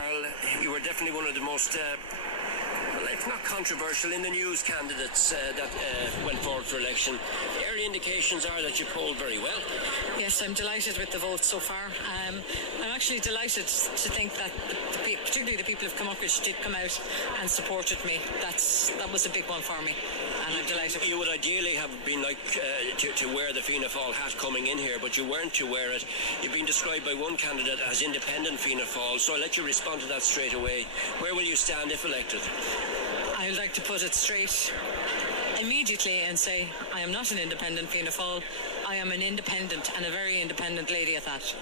Farrell, you were definitely one of the most, well, if not controversial, in the news candidates that went forward for election. The early indications are that you polled very well. Yes, I'm delighted with the vote so far. I'm actually delighted to think that particularly the people of Corcoran did come out and supported me. That was a big one for me, and I'm delighted. You would ideally have been like to wear the Fianna Fáil hat coming in here, but you weren't to wear it. You've been described by one candidate as independent Fianna Fáil, so I'll let you respond to that straight away. Where will you stand if elected? I'd like to put it straight immediately and say I am not an independent Fianna Fáil. I am an independent, and a very independent lady at that.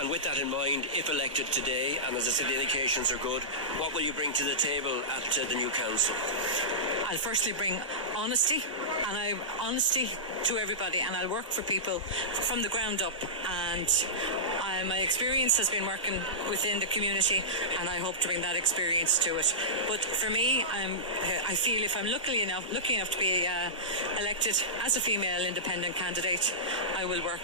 And with that in mind, if elected today, and as I said, the indications are good, what will you bring to the table at the new council? I'll firstly bring honesty, and honesty to everybody, and I'll work for people from the ground up. And my experience has been working within the community, and I hope to bring that experience to it. But for me, I feel if I'm lucky enough to be elected as a female independent candidate, I will work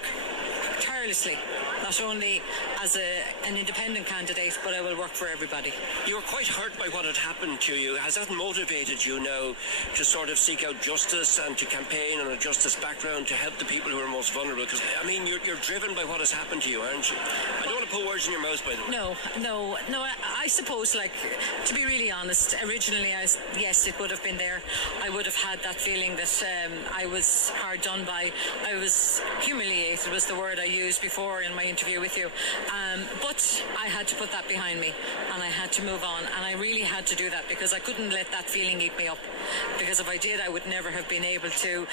tirelessly, not only as an independent candidate, but I will work for everybody. You were quite hurt by what had happened to you. Has that motivated you now to sort of seek out justice and to campaign on a justice background to help the people who are most vulnerable? Because, I mean, you're driven by what has happened to you, aren't you? I don't want to put words in your mouth, by the way. No. I suppose, like, to be really honest, originally, yes, it would have been there. I would have had that feeling that I was hard done by. I was humiliated, was the word I used before in my interview with you. But I had to put that behind me, and I had to move on, and I really had to do that because I couldn't let that feeling eat me up, because if I did, I would never have been able to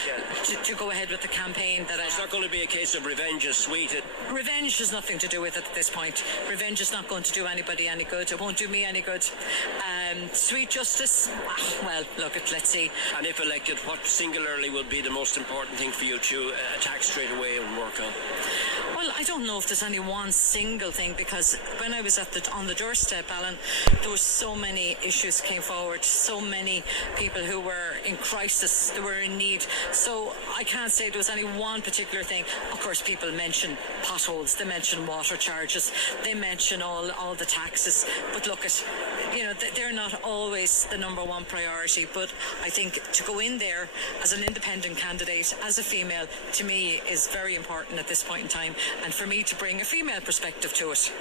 go ahead with the campaign that It's not going to be a case of revenge is sweet. Revenge has nothing to do with it at this point. Revenge is not going to do anybody any good. It won't do me any good. Sweet justice, well, look, let's see. And if elected, what singularly will be the most important thing for you to attack straight away and work on? Well, I don't know if there's any one single thing, because when I was on the doorstep, Alan, there were so many issues came forward, so many people who were in crisis, they were in need. So I can't say there was any one particular thing. Of course, people mention potholes, they mention water charges, they mention all the taxes. But look, they're not always the number one priority. But I think to go in there as an independent candidate, as a female, to me is very important at this point in time, and for me to bring a female perspective to it.